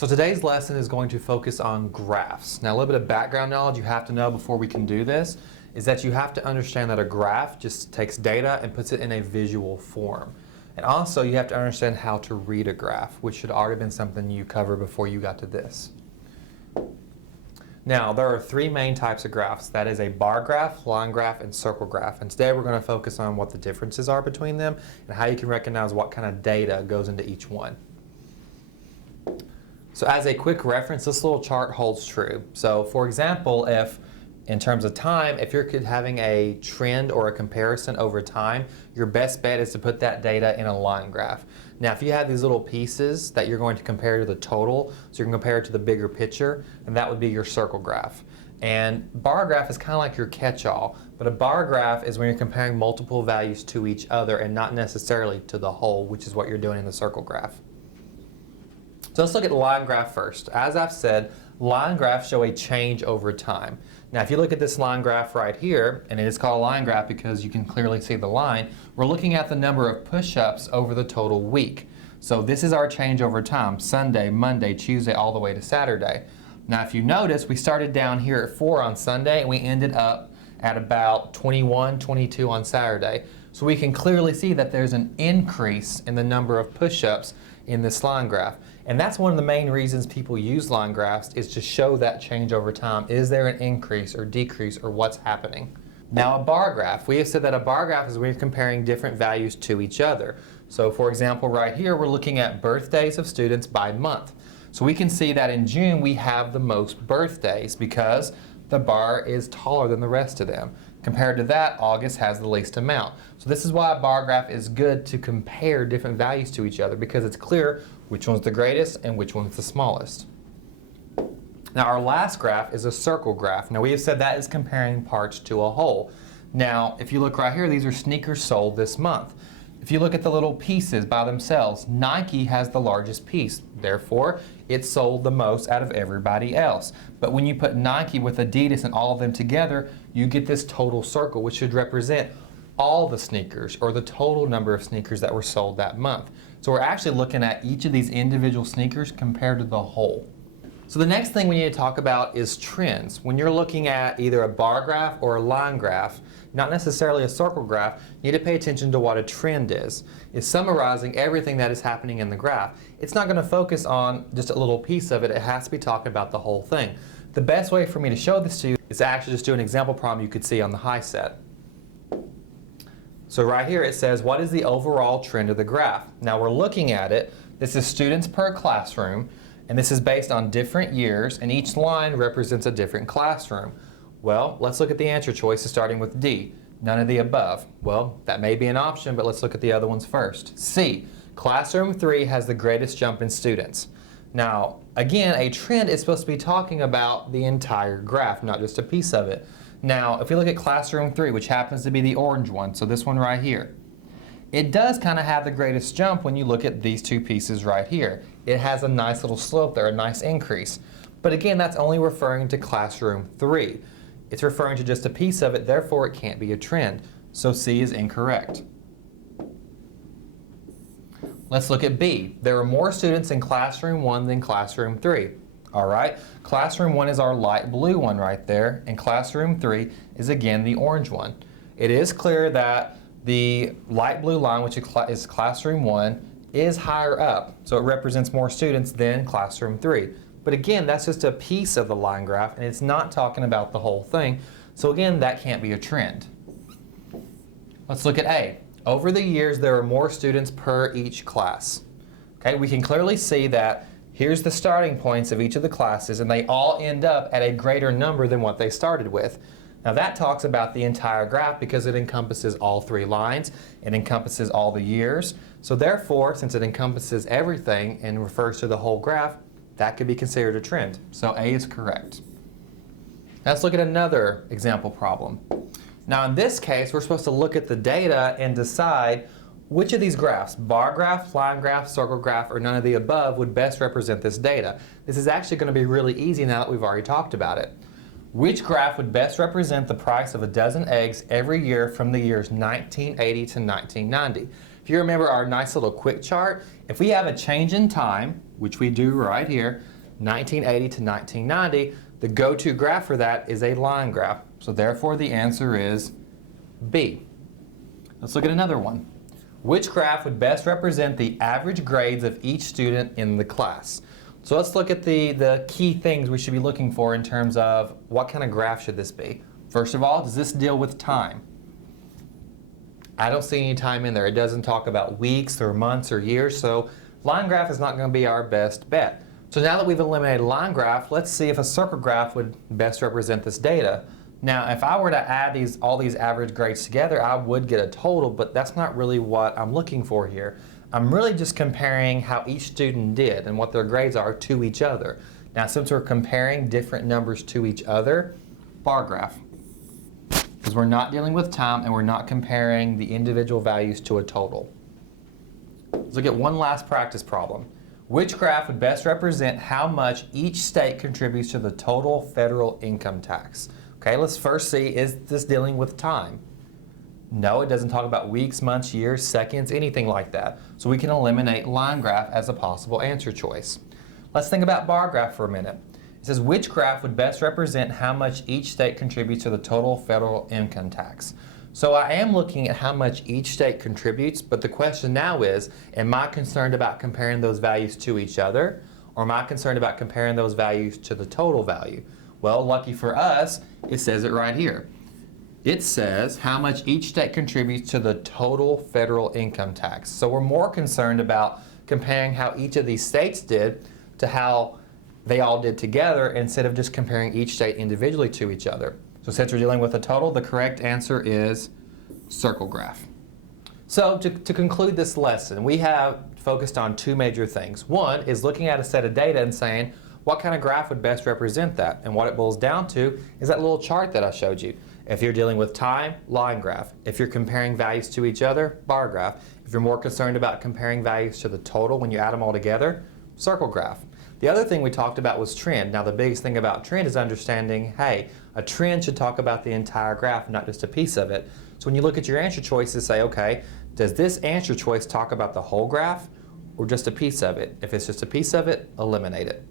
So today's lesson is going to focus on graphs. Now, a little bit of background knowledge you have to know before we can do this is that you have to understand that a graph just takes data and puts it in a visual form. And also you have to understand how to read a graph, which should already been something you covered before you got to this. Now, there are three main types of graphs. That is a bar graph, line graph, and circle graph. And today we're going to focus on what the differences are between them and how you can recognize what kind of data goes into each one. So as a quick reference, this little chart holds true. So for example, if in terms of time, if you're having a trend or a comparison over time, your best bet is to put that data in a line graph. Now, if you have these little pieces that you're going to compare to the total, so you can compare it to the bigger picture, and that would be your circle graph. And bar graph is kind of like your catch-all, but a bar graph is when you're comparing multiple values to each other and not necessarily to the whole, which is what you're doing in the circle graph. So let's look at the line graph first. As I've said, line graphs show a change over time. Now, if you look at this line graph right here, and it is called a line graph because you can clearly see the line, we're looking at the number of push-ups over the total week. So this is our change over time, Sunday, Monday, Tuesday, all the way to Saturday. Now, if you notice, we started down here at 4 on Sunday, and we ended up at about 21, 22 on Saturday. So we can clearly see that there's an increase in the number of push-ups in this line graph. And that's one of the main reasons people use line graphs, is to show that change over time. Is there an increase or decrease, or what's happening? Now, a bar graph. We have said that a bar graph is when you're comparing different values to each other. So for example, right here, we're looking at birthdays of students by month. So we can see that in June we have the most birthdays because the bar is taller than the rest of them. Compared to that, August has the least amount. So this is why a bar graph is good to compare different values to each other, because it's clear which one's the greatest and which one's the smallest. Now, our last graph is a circle graph. Now, we have said that is comparing parts to a whole. Now, if you look right here, these are sneakers sold this month. If you look at the little pieces by themselves, Nike has the largest piece. Therefore, it sold the most out of everybody else. But when you put Nike with Adidas and all of them together, you get this total circle, which should represent all the sneakers, or the total number of sneakers that were sold that month. So we're actually looking at each of these individual sneakers compared to the whole. So the next thing we need to talk about is trends. When you're looking at either a bar graph or a line graph, not necessarily a circle graph, you need to pay attention to what a trend is. It's summarizing everything that is happening in the graph. It's not going to focus on just a little piece of it. It has to be talking about the whole thing. The best way for me to show this to you is to actually just do an example problem you could see on the high set. So right here it says, what is the overall trend of the graph? Now we're looking at it. This is students per classroom, and this is based on different years, and each line represents a different classroom. Well, let's look at the answer choices starting with D, none of the above. Well, that may be an option, but let's look at the other ones first. C, classroom 3 has the greatest jump in students. Now, again, a trend is supposed to be talking about the entire graph, not just a piece of it. Now, if you look at classroom 3, which happens to be the orange one, so this one right here, it does kind of have the greatest jump when you look at these two pieces right here. It has a nice little slope there, a nice increase. But again, that's only referring to classroom 3. It's referring to just a piece of it, therefore it can't be a trend. So C is incorrect. Let's look at B. There are more students in classroom 1 than classroom 3. All right, classroom 1 is our light blue one right there, and classroom 3 is again the orange one. It is clear that the light blue line, which is classroom 1, is higher up, so it represents more students than classroom 3. But again, that's just a piece of the line graph, and it's not talking about the whole thing. So again, that can't be a trend. Let's look at A. Over the years, there are more students per each class. Okay, we can clearly see that here's the starting points of each of the classes, and they all end up at a greater number than what they started with. Now that talks about the entire graph because it encompasses all three lines, it encompasses all the years. So therefore, since it encompasses everything and refers to the whole graph, that could be considered a trend. So A is correct. Now let's look at another example problem. Now in this case, we're supposed to look at the data and decide which of these graphs, bar graph, line graph, circle graph, or none of the above, would best represent this data. This is actually going to be really easy now that we've already talked about it. Which graph would best represent the price of a dozen eggs every year from the years 1980 to 1990? If you remember our nice little quick chart, if we have a change in time, which we do right here, 1980 to 1990, the go-to graph for that is a line graph. So therefore the answer is B. Let's look at another one. Which graph would best represent the average grades of each student in the class? So let's look at the key things we should be looking for in terms of what kind of graph should this be. First of all, does this deal with time? I don't see any time in there. It doesn't talk about weeks or months or years, so line graph is not going to be our best bet. So now that we've eliminated line graph, let's see if a circle graph would best represent this data. Now, if I were to add all these average grades together, I would get a total, but that's not really what I'm looking for here. I'm really just comparing how each student did and what their grades are to each other. Now, since we're comparing different numbers to each other, bar graph. Because we're not dealing with time and we're not comparing the individual values to a total. Let's look at one last practice problem. Which graph would best represent how much each state contributes to the total federal income tax? Okay, let's first see, is this dealing with time? No, it doesn't talk about weeks, months, years, seconds, anything like that. So we can eliminate line graph as a possible answer choice. Let's think about bar graph for a minute. It says, which graph would best represent how much each state contributes to the total federal income tax? So I am looking at how much each state contributes, but the question now is, am I concerned about comparing those values to each other, or am I concerned about comparing those values to the total value? Well, lucky for us, it says it right here. It says how much each state contributes to the total federal income tax. So we're more concerned about comparing how each of these states did to how they all did together instead of just comparing each state individually to each other. So since we're dealing with a total, the correct answer is circle graph. So to conclude this lesson, we have focused on two major things. One is looking at a set of data and saying, what kind of graph would best represent that? And what it boils down to is that little chart that I showed you. If you're dealing with time, line graph. If you're comparing values to each other, bar graph. If you're more concerned about comparing values to the total when you add them all together, circle graph. The other thing we talked about was trend. Now the biggest thing about trend is understanding, hey, a trend should talk about the entire graph, not just a piece of it. So when you look at your answer choices, say, okay, does this answer choice talk about the whole graph or just a piece of it? If it's just a piece of it, eliminate it.